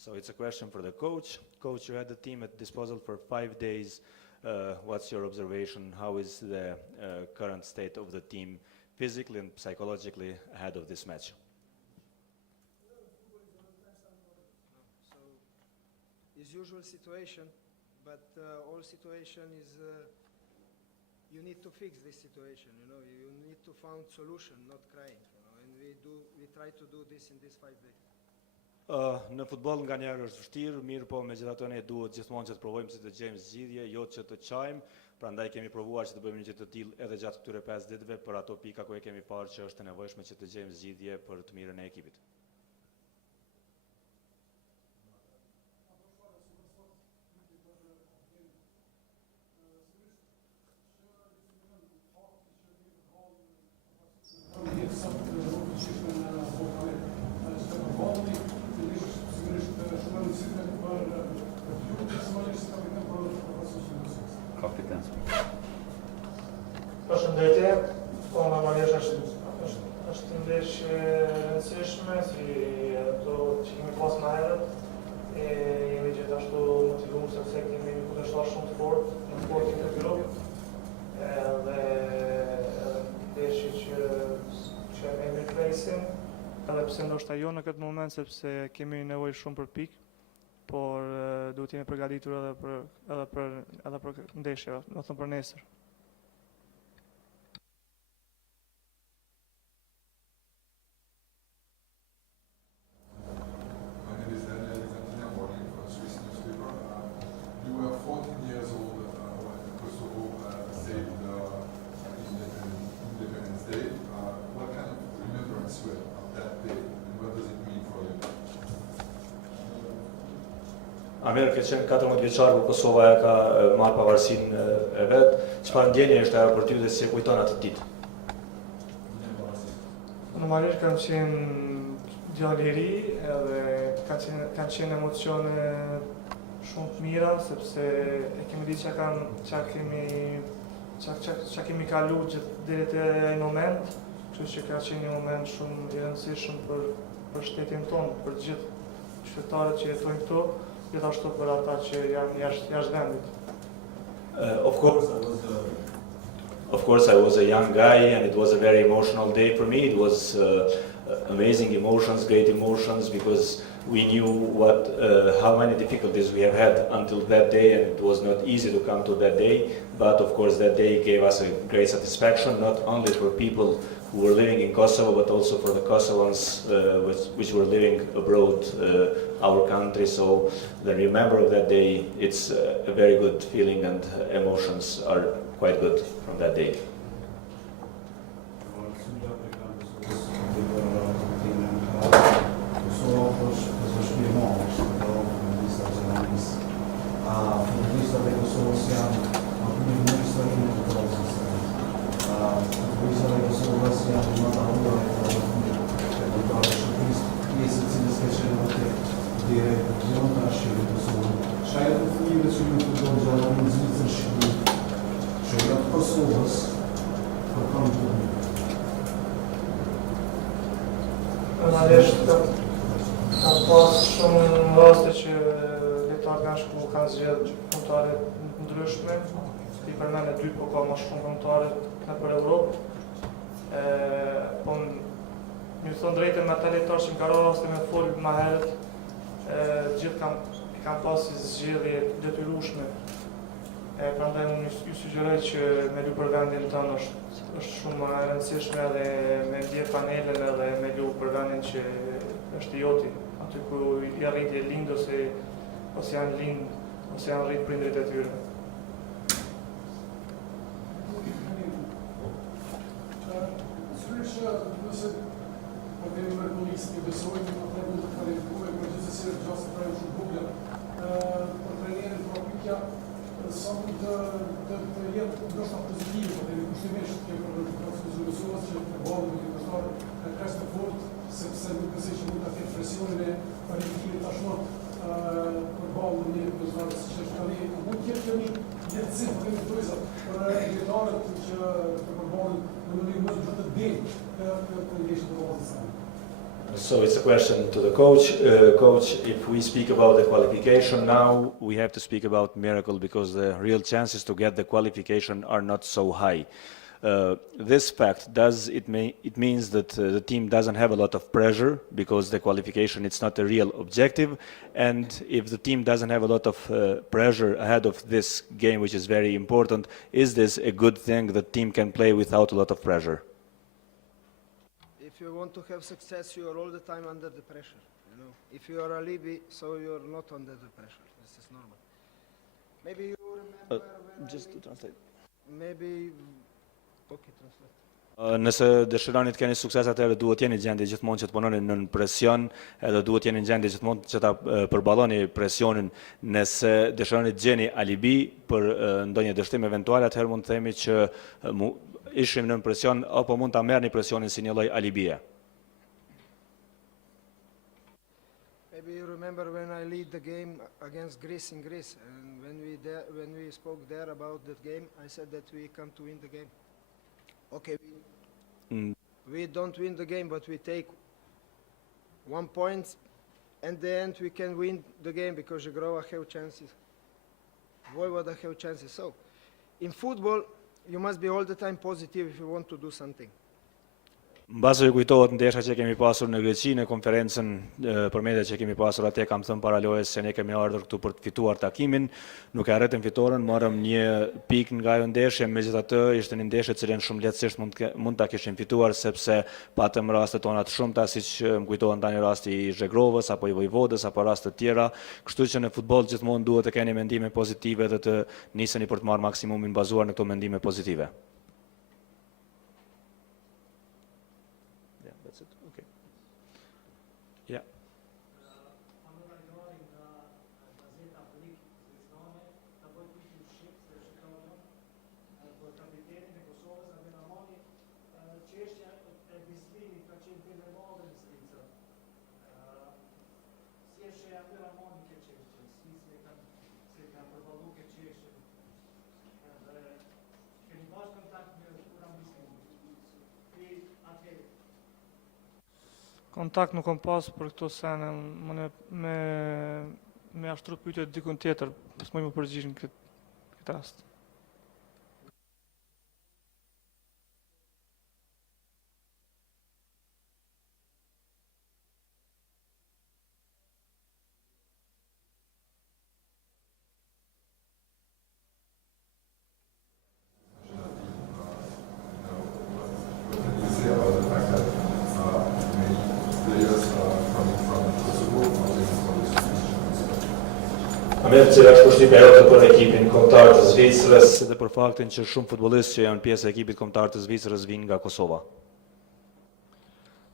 So it's a question for the coach. Coach, you had the team at disposal for 5 days. What's your observation? How is the current state of the team physically and psychologically ahead of this match? So it's usual situation, but all situation is you need to fix this situation. You know, you need to find solution, not crying. You know, and we try to do this in these 5 days. Në futboll nganjëherë është vështirë, mirë po megjithatë ne duhet gjithmonë që të provojmë që të gjejmë zgjidhje, jo që të çajmë. Prandaj kemi provuar që të bëjmë një gjë të tillë edhe gjatë këtyre 5 ditëve për ato pika ku e kemi parë që është e nevojshme që të gjejmë zgjidhje për të mirën e ekipit. Përshëndetje, po normalisht është ndeshje e rëndësishme, si ato që kemi pas më herët, e jemi gjithashtu motivuar sepse kemi një kundërshtar shumë të fortë në sportin e grup, edhe ndeshje që ne presim, edhe pse ndoshta jo në këtë moment sepse kemi nevojë shumë për pikë, por duhet jemi përgatitur edhe për ndeshje, do të thënë për nesër. Amerikë ka qenë 14 vjeçar kur Kosova e ka marrë pavarësinë e vet. Çfarë ndjenje është ajo për ty dhe si e kujton atë ditë? Normalisht kanë qenë djalë i ri edhe kanë qenë emocione shumë të mira sepse e kemi ditë çka kemi kalu deri te ai moment, kështu që ka qenë një moment shumë i rëndësishëm për shtetin tonë, për të gjithë qytetarët që jetojnë këtu. Gjithashtu për ata që janë jashtë vendit. Of course, I was a young guy and it was a very emotional day for me. It was amazing emotions, great emotions, because we knew how many difficulties we have had until that day, and it was not easy to come to that day. But of course, that day gave us a great satisfaction, not only for people who were living in Kosovo, but also for the Kosovans which were living abroad, our country. So the remember of that day, it's a very good feeling, and emotions are quite good from that day. Kosovës për kam të një. Normalisht kam pas shumë raste që lojtarët kanë shku kanë zgjedhë kombëtare ndryshme, i përmend 2 po ka më shumë kombëtare nëpër Europë. Po më thon drejtën me ata lojtarë që më kanë raste me fol më herët, gjithë kam pasur zgjedhje detyrueshme. Prandaj unë ju sugjeroj që me lu për vendin tonë është shumë e rëndësishme edhe me ndjer panelen edhe me lu për vendin që është joti, aty ku i arritje lind ose janë lind ose janë rrit prindrit e tyre. Sigurisht nëse po kemi mrekullisë të besojmë në atë mund të kvalifikohet për gjithsesi është gjasë pra shumë bukur. Për trajnerin propikja sa mund të jetë ndoshta pozitive, por deri kushtimisht që për Kosovës që të bëhet një kundërshtar ka kaq të fortë, sepse nuk besoj që mund ta ketë presionin e kualifikimit tashmë përballë një kundërshtar siç është tani. Mund të jetë një lehtësim për ndryshme për lojtarët që të përballen në mënyrë më të drejtë për ndeshjen e Kosovës. So it's a question to the coach. Coach, if we speak about the qualification now, we have to speak about miracle because the real chances to get the qualification are not so high. This fact, it means that the team doesn't have a lot of pressure because the qualification it's not a real objective, and if the team doesn't have a lot of pressure ahead of this game, which is very important, is this a good thing that team can play without a lot of pressure? If you want to have success, you are all the time under the pressure. You know, if you are a Libby, so you are not under the pressure. This is normal. Maybe you remember when Just to translate. maybe. Okay, translate. Nëse dëshironi të keni sukses, atëherë duhet jeni gjendje gjithmonë që të punoni nën presion, edhe duhet jeni gjendje gjithmonë që ta përballoni presionin. Nëse dëshironi të gjeni alibi për ndonjë dështim eventual, atëherë mund të themi që ishim nën presion apo mund ta merrni presionin si një lloj alibie. Maybe you remember when I lead the game against Greece in Greece, and when we spoke there about that game, I said that we come to win the game. Okay, we don't win the game, but we take 1 point, and the end we can win the game because Grova have chances, Vojvoda have chances. So, in football, you must be all the time positive if you want to do something. Mbase ju kujtohet ndeshja që kemi pasur në Greqi në konferencën përmendje që kemi pasur atje, kam thënë para lojës se ne kemi ardhur këtu për të fituar takimin, nuk e arritëm fitoren, morëm një pikë nga ajo ndeshje, megjithatë ishte një ndeshje që cilën shumë lehtësisht mund ta kishim fituar sepse patëm raste tona të shumta, siç më kujtohen tani rasti i Zhegrovës apo i Vojvodës apo raste të tjera, kështu që në futboll gjithmonë duhet të keni mendime pozitive dhe të niseni për të marrë maksimumin bazuar në këto mendime pozitive. Kontakt nuk kam pas për këto sene, me ashtru pyetje dikun tjetër, s'moj më përgjigj në këtë rast. Mirë, cilat përshtypje jote për ekipin kombëtar të Zvicrës dhe për faktin që shumë futbollistë që janë pjesë e ekipit kombëtar të Zvicrës vinë nga Kosova?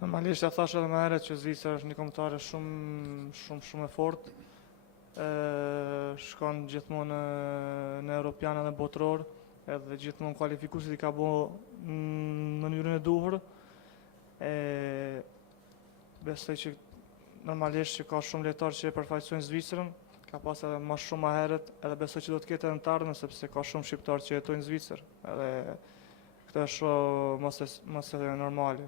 Normalisht ja thash edhe më herët që Zvicra është një kombëtare shumë e fortë. Shkon gjithmonë në europian dhe botror, edhe gjithmonë kualifikuesit i ka bërë në mënyrën e duhur. Besoj që normalisht që ka shumë lojtarë që e përfaqësojnë Zvicrën, ka pas edhe më shumë më herët, edhe besoj që do të ketë edhe në të ardhmen sepse ka shumë shqiptarë që jetojnë në Zvicër, edhe këtë është mos e normale.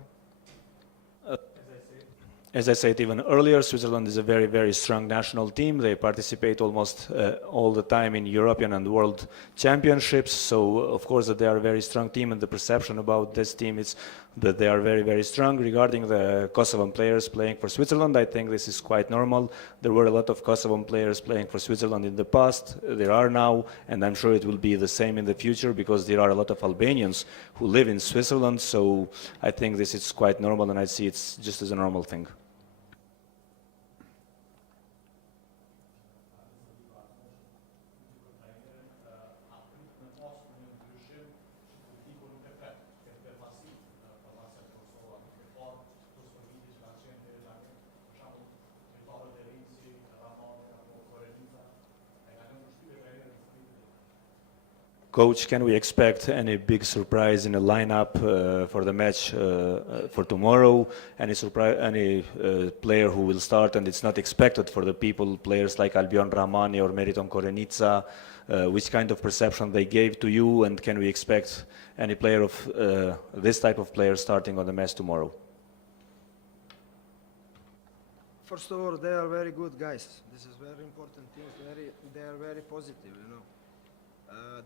As I said even earlier, Switzerland is a very, very strong national team. They participate almost all the time in European and World Championships. So, of course, that they are a very strong team, and the perception about this team is that they are very, very strong. Regarding the Kosovan players playing for Switzerland, I think this is quite normal. There were a lot of Kosovan players playing for Switzerland in the past. There are now, and I'm sure it will be the same in the future because there are a lot of Albanians who live in Switzerland. So I think this is quite normal, and I see it's just as a normal thing. Coach, can we expect any big surprise in the lineup for the match for tomorrow? Any player who will start and it's not expected for the players like Albion Rahmani or Meriton Korenica? Which kind of perception they gave to you, and can we expect any player of this type of player starting on the match tomorrow? first of all, they are very good guys. This is very important thing. They are very positive, you know.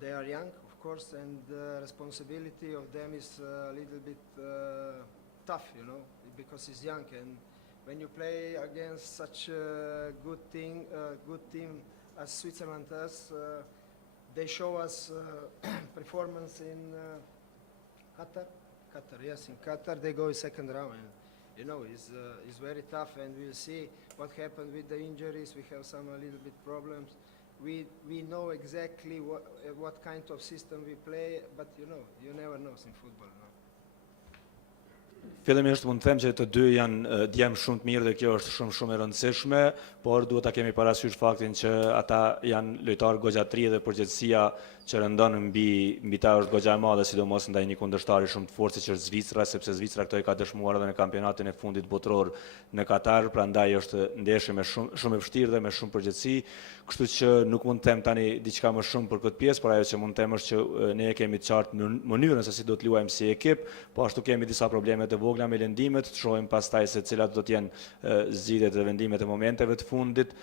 They are young, of course, and the responsibility of them is a little bit tough, you know, because it's young. And when you play against such a good team as Switzerland has, they show us performance in Qatar. Yes, in Qatar they go second round. And, you know, it's very tough, and we'll see what happened with the injuries. We have some a little bit problems. We know exactly what kind of system we play, but you know, you never know in football. No? Fillimisht mund të them që të dy janë djemë shumë të mirë dhe kjo është shumë e rëndësishme, por duhet ta kemi parasysh faktin që ata janë lojtarë goxha të ri dhe përgjegjësia që rëndon mbi ta është goxha e madhe, sidomos ndaj një kundërshtari shumë të fortë siç është Zvicra, sepse Zvicra këtë i ka dëshmuar edhe në kampionatin e fundit botëror në Katar, prandaj është ndeshje me shumë e vështirë dhe me shumë përgjegjësi, kështu që nuk mund të them tani diçka më shumë për këtë pjesë, por ajo që mund të them është që ne kemi të qartë mënyrën se si do të luajmë si ekip, po ashtu kemi disa probleme të vogla me lëndimet, të shohim pastaj se cilat do të jenë zgjidhjet dhe vendimet e momenteve të fundit.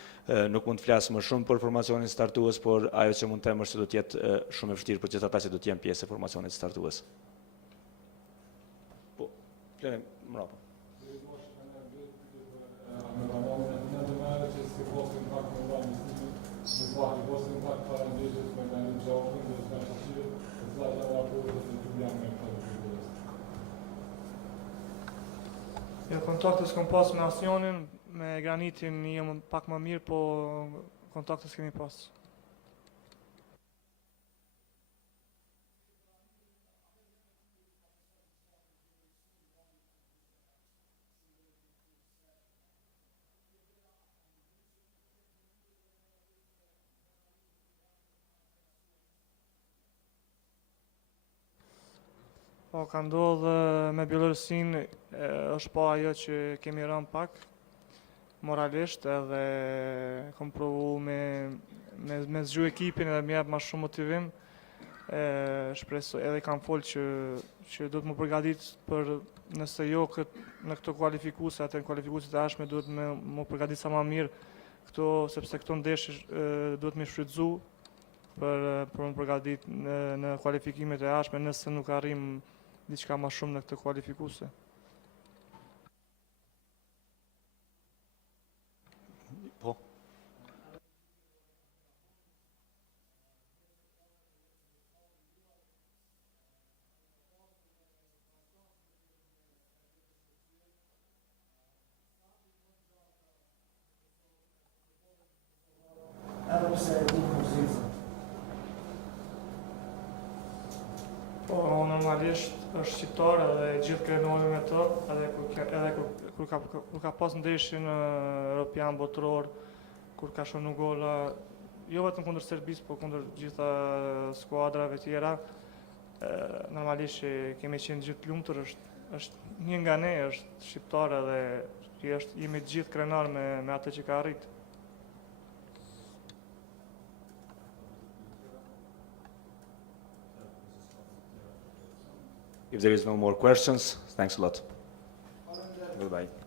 Nuk mund të flas më shumë për formacionin startues, por ajo që mund të them është se do të jetë shumë e vështirë për gjithë ata që do të jenë pjesë e formacionit startues. Po, flenim mbrapa. Jo, kontakte s'kom pas me asnjënin, me Granitin jam pak më mirë, po kontakte s'kemi pas. Po, ka ndodhë me Bielorusin, është po ajo që kemi rënë pak, moralisht, edhe kom provu me zgju ekipin edhe më jep ma shumë motivim. Shpresoj edhe kam folë që do të më përgatit për nëse jo në këto kualifikuse, atë në kualifikuset e ashme duhet më përgatit sa ma mirë këto, sepse këto ndeshje duhet më shfrytzu për më përgatit në kualifikimet e ashme nëse nuk arrim diçka ma shumë në këtë kualifikuse. Po. Edhe pse e di muzikën. Po, normalisht është shqiptar edhe gjithë krenojnë me të, edhe kur ka pas ndeshje në Europian botëror, kur ka shonu gola, jo vetëm kundër Serbisë, po kundër gjitha skuadrave tjera, normalisht që kemi qenë gjithë lumtur, është një nga ne, është shqiptar edhe jemi gjithë krenar me atë që ka arrit. If there is no more questions, thanks a lot. Goodbye.